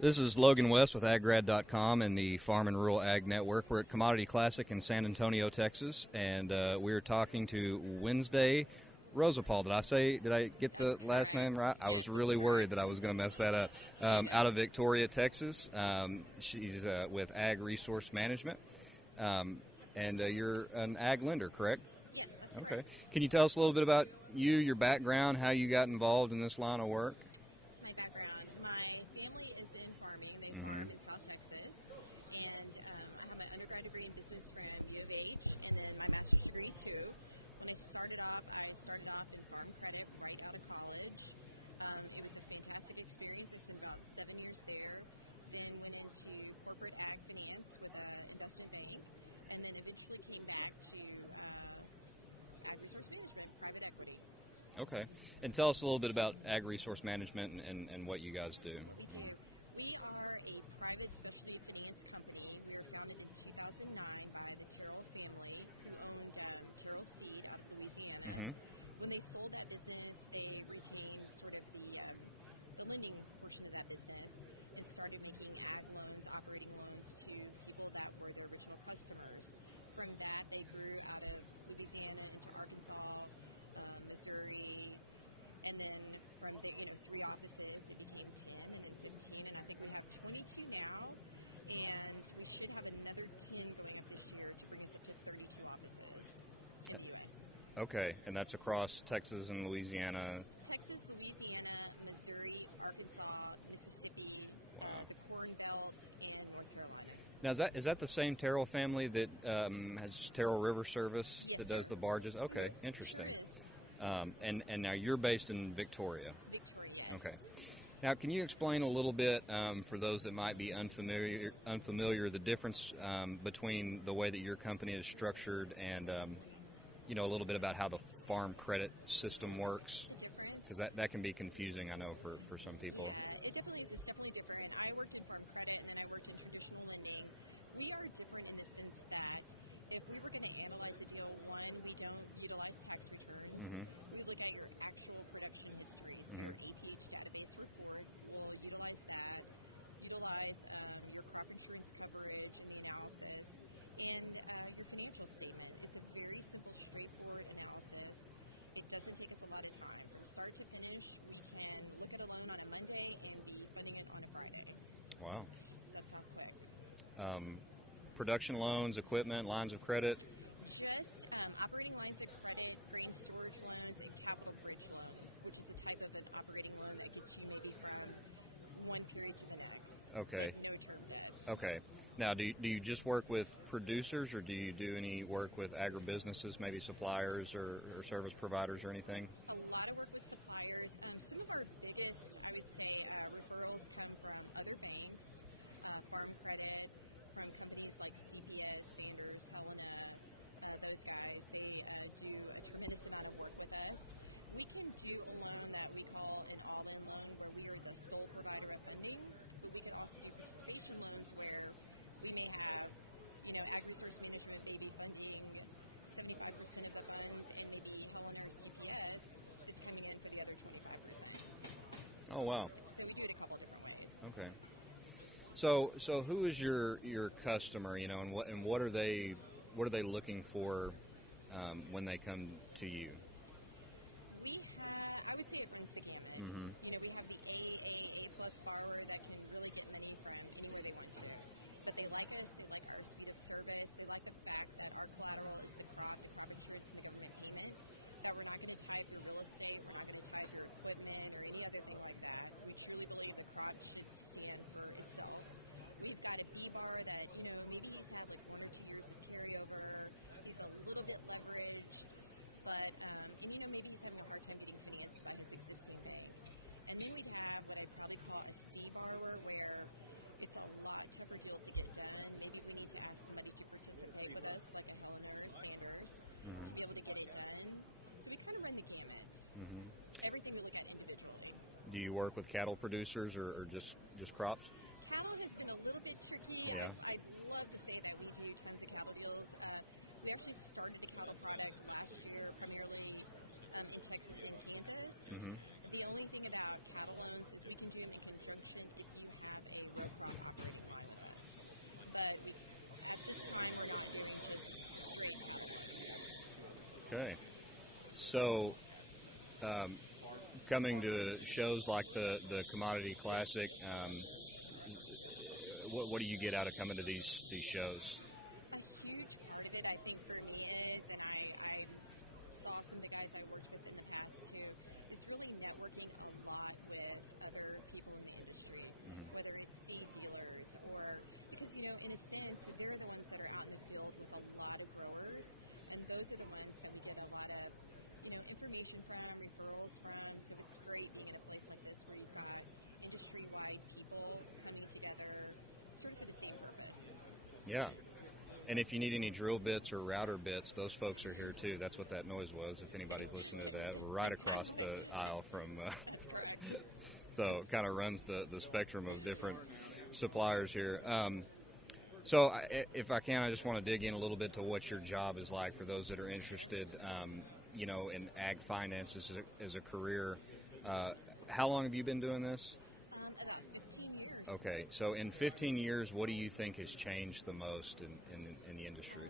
This is Logan West with aggrad.com and the Farm and Rural Ag Network. We're at Commodity Classic in San Antonio, Texas, and we're talking to Wednesday Rozsypal. Did I get the last name right? I was really worried that I was going to mess that up. Out of Victoria, Texas. She's with Ag Resource Management, and you're an ag lender, correct? Okay. Can you tell us a little bit about you, your background, how you got involved in this line of work? Mm-hmm. Okay. And tell us a little bit about Ag Resource Management and what you guys do. Mm-hmm. Okay, and that's across Texas and Louisiana. Wow. Now is that the same Terrell family that has Terrell River Service that does the barges? Okay, interesting. And now you're based in Victoria. Okay. Now, can you explain a little bit for those that might be unfamiliar, the difference between the way that your company is structured and a little bit about how the farm credit system works? Because that can be confusing, I know, for some people. Mm-hmm. Mm-hmm. Wow. Um, Production loans, equipment, lines of credit. Okay. Okay. Now, do you just work with producers, or do you do any work with agribusinesses, maybe suppliers or service providers or anything? Oh, wow. Okay. So who is your customer? And what are they looking for when they come to you? Mm-hmm. Mm-hmm. Mm-hmm. Do you work with cattle producers or just crops? Yeah. Mm-hmm. So, coming to shows like the Commodity Classic, what do you get out of coming to these shows? Yeah. And if you need any drill bits or router bits, those folks are here too. That's what that noise was. If anybody's listening to that, right across the aisle from, so it kind of runs the spectrum of different suppliers here. So if I can, I just want to dig in a little bit to what your job is like for those that are interested, in ag finances as a career. How long have you been doing this? Okay, so in 15 years, what do you think has changed the most in the industry?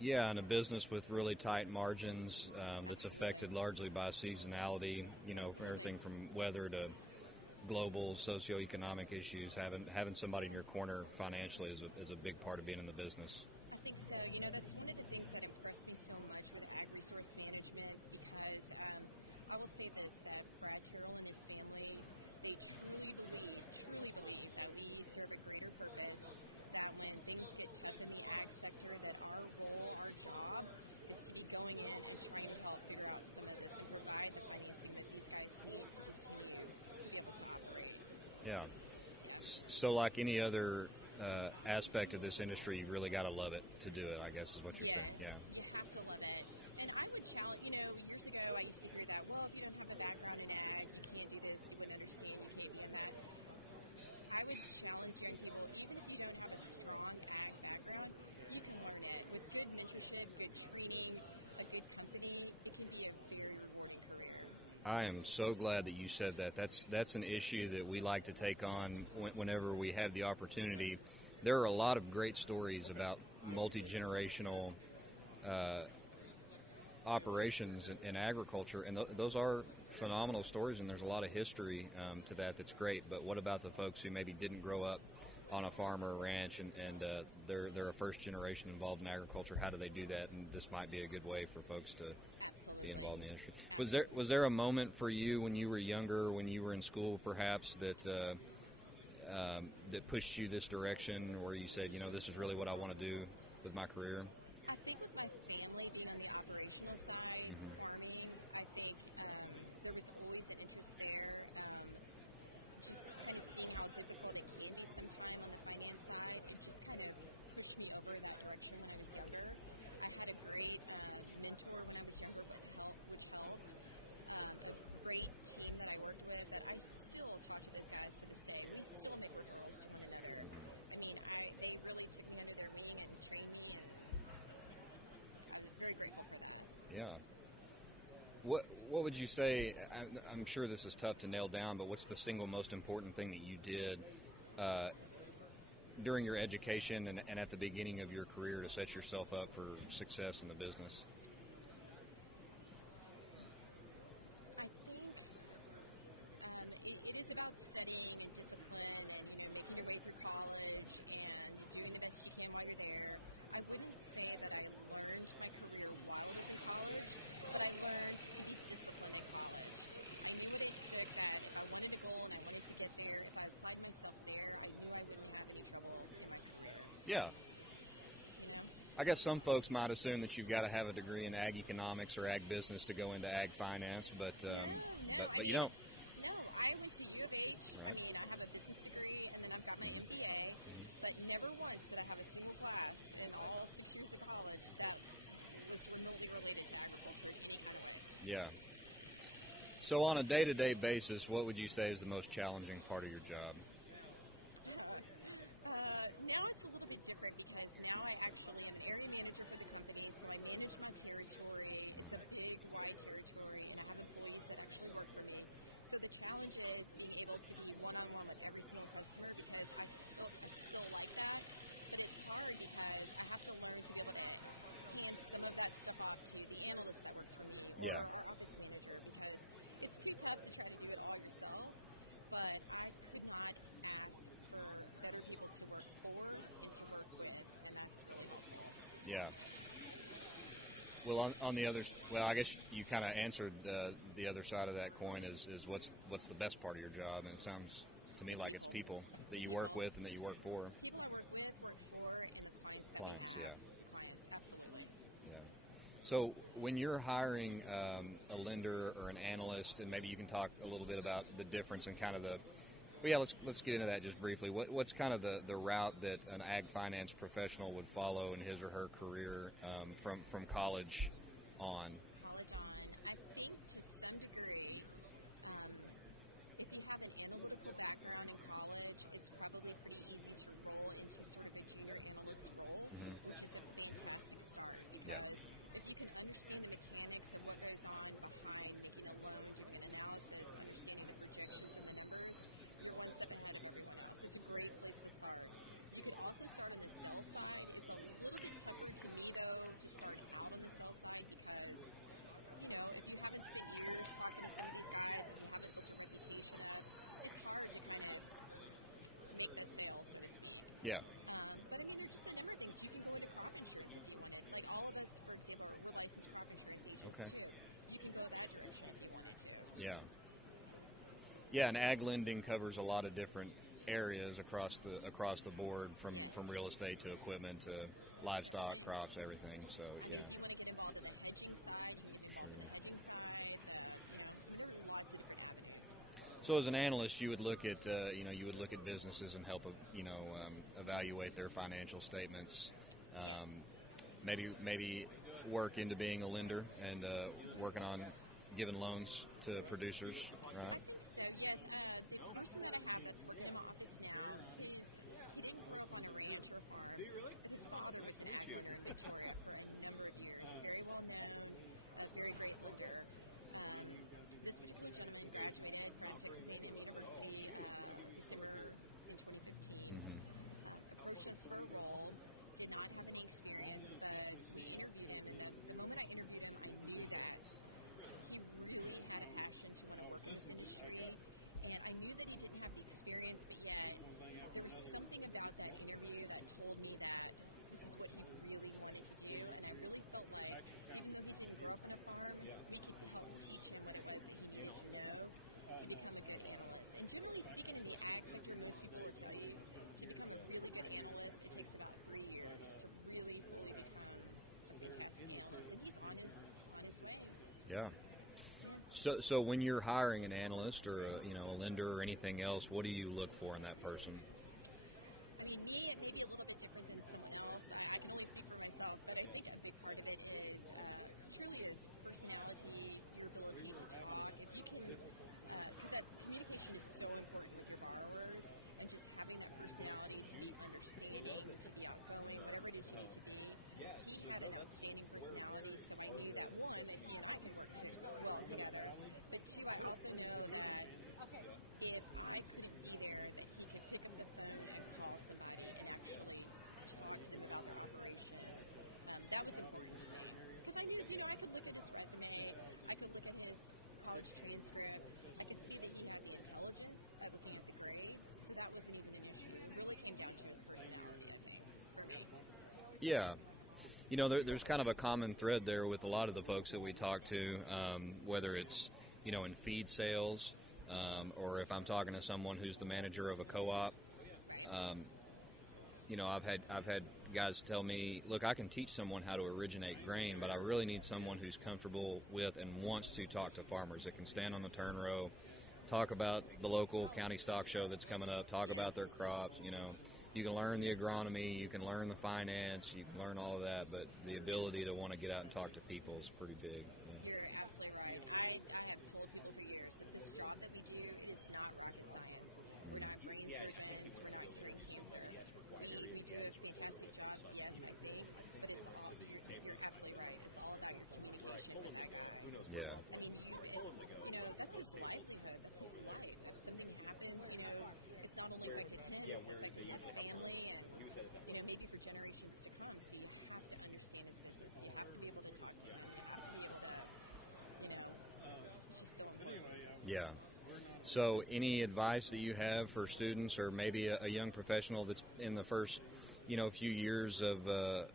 Yeah, in a business with really tight margins that's affected largely by seasonality, from everything from weather to global socioeconomic issues, having somebody in your corner financially is a big part of being in the business. Yeah. So, like any other aspect of this industry, you've really got to love it to do it, I guess is what you're saying. Yeah. I am so glad that you said that. That's an issue that we like to take on whenever we have the opportunity. There are a lot of great stories about multi-generational uh, operations in agriculture, and those are phenomenal stories, and there's a lot of history to that that's great. But what about the folks who maybe didn't grow up on a farm or a ranch, and they're a first generation involved in agriculture? How do they do that? And this might be a good way for folks to be involved in the industry. Was there a moment for you when you were younger, when you were in school, perhaps that pushed you this direction, where you said, this is really what I want to do with my career? Hmm. Yeah. What would you say? I'm sure this is tough to nail down, but what's the single most important thing that you did uh, during your education and at the beginning of your career to set yourself up for success in the business? Yeah. I guess some folks might assume that you've got to have a degree in ag economics or ag business to go into ag finance, but you don't. Right. Yeah. So on a day-to-day basis, what would you say is the most challenging part of your job? Yeah. Yeah. Well, on the other, well, I guess you kind of answered the other side of that coin is what's the best part of your job, and it sounds to me like it's people that you work with and that you work for. Clients, yeah, yeah. So when you're hiring a lender or an analyst, and maybe you can talk a little bit about the difference and kind of the, well, yeah, let's get into that just briefly. What's kind of the route that an ag finance professional would follow in his or her career from college on? Hmm. Yeah, yeah, okay, yeah. Yeah, and ag lending covers a lot of different areas across the board, from real estate to equipment to livestock, crops, everything. So yeah, sure. So as an analyst, you would look at you would look at businesses and help evaluate their financial statements. Um, maybe work into being a lender and working on giving loans to producers, right? Hmm. Yeah. So when you're hiring an analyst or a lender or anything else, what do you look for in that person? Yeah. There's kind of a common thread there with a lot of the folks that we talk to, whether it's, in feed sales, or if I'm talking to someone who's the manager of a co-op. Um, I've had guys tell me, look, I can teach someone how to originate grain, but I really need someone who's comfortable with and wants to talk to farmers, that can stand on the turn row, talk about the local county stock show that's coming up, talk about their crops. You can learn the agronomy, you can learn the finance, you can learn all of that, but the ability to want to get out and talk to people is pretty big. Yeah. Yeah. Yeah. So, any advice that you have for students, or maybe a young professional that's in the first, few years of a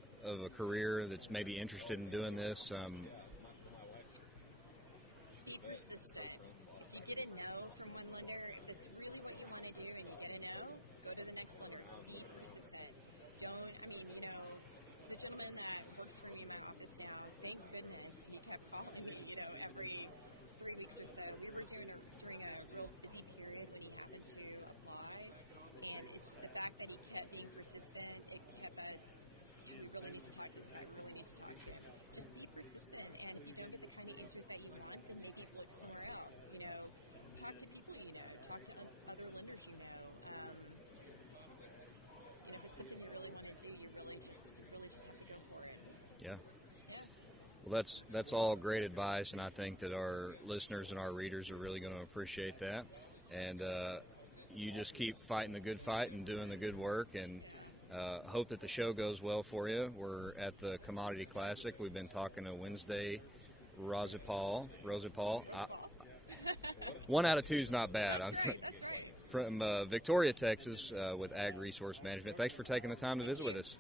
career, that's maybe interested in doing this? Yeah. Well, that's all great advice, and I think that our listeners and our readers are really going to appreciate that. And you just keep fighting the good fight and doing the good work, and hope that the show goes well for you. We're at the Commodity Classic. We've been talking to Wednesday Rozsypal. One out of two is not bad. I'm from Victoria, Texas, with Ag Resource Management. Thanks for taking the time to visit with us.